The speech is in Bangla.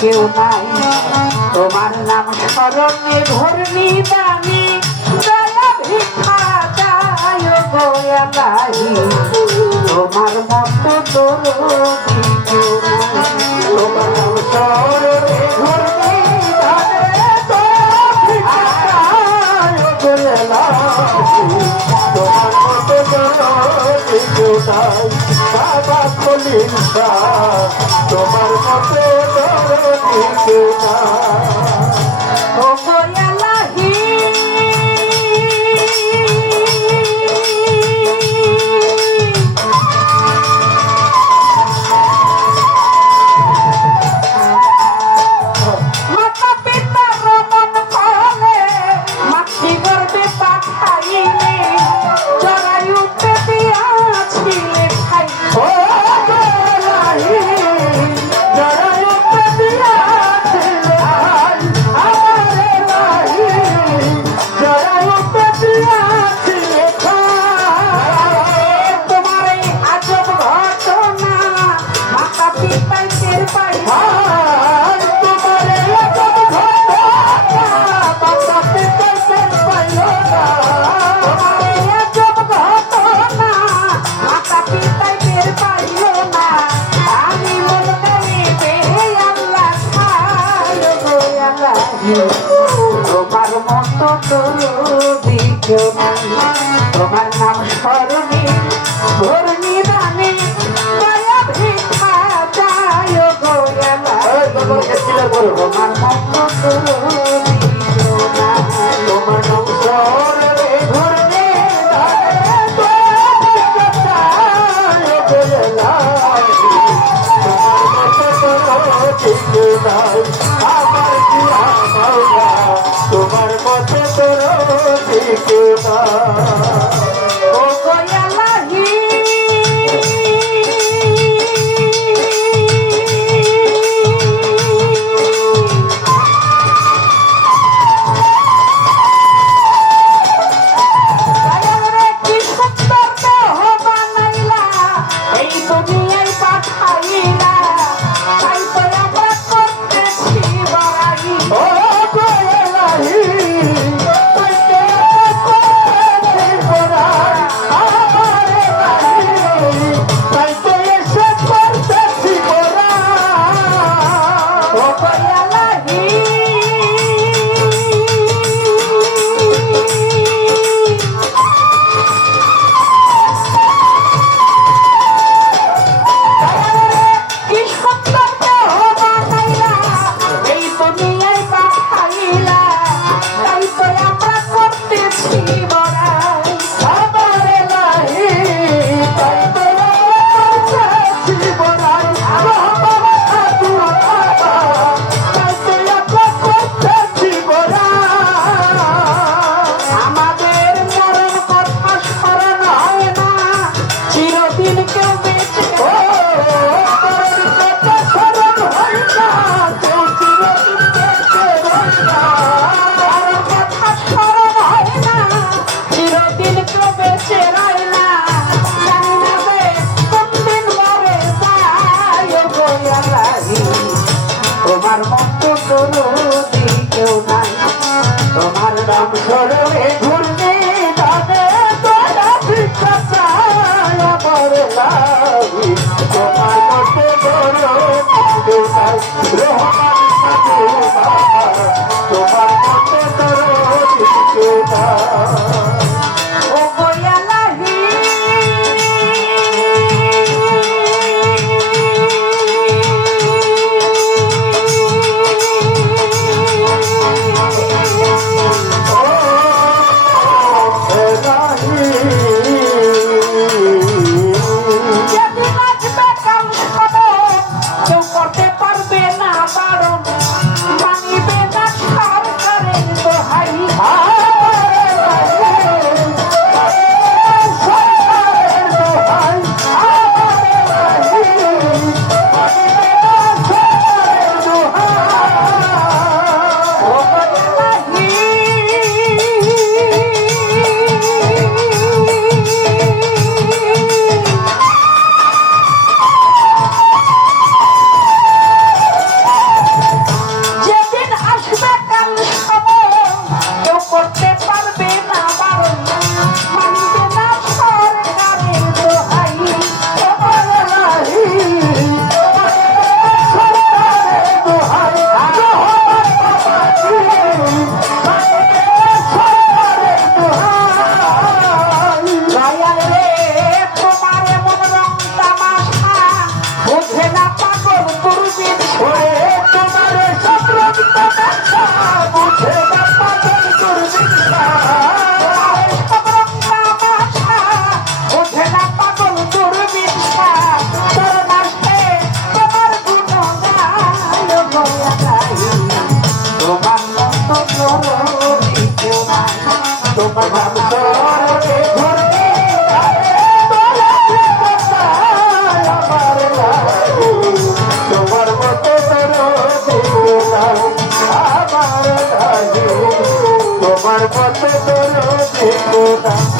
কেউ নাই তোমার নাম স্মরণে ধর্মী দানি দয়া ভিক্ষা যায় গো আল্লাহি তোমার মতো দরদি কেউ নাই তোমার নাম স্মরণে ধর্মী দানি দয়া ভিক্ষা যায় গো আল্লাহি তোমার মতো দরদি কেউ নাই বাবা খলিল তোমার মতো দরদি কেউ তোমার মতো দরদি কেউ নাই তোমার নাম স্মরণে ধর্মী দানে দয়া ভিক্ষা যায় গো আল্লাহি তোমার মতো দরদি কেউ নাই তোমার নাম স্মরণে ধর্মী দানে দয়া ভিক্ষা যায় গো আল্লাহি তোমার মতো দরদি কেউ নাই তোমার মতো দরদি কেউ তোমার মতো দরদি কেউ নাই তোমার নাম স্মরণে ধর্মী দানে দয়া ভিক্ষা যায় আমার লাগি তোমার মতো দরদি কেউ নাই রহমান সাধু বাবা তোমার মতো দরদি কেউ নাই নাম স্মরণে ঘুরতে থাকে গোলাপি পাতায় আমার লাগে তোমার মতো দরদি কেউ নাই আমার লাগে তোমার মতো দরদি কেউ নাই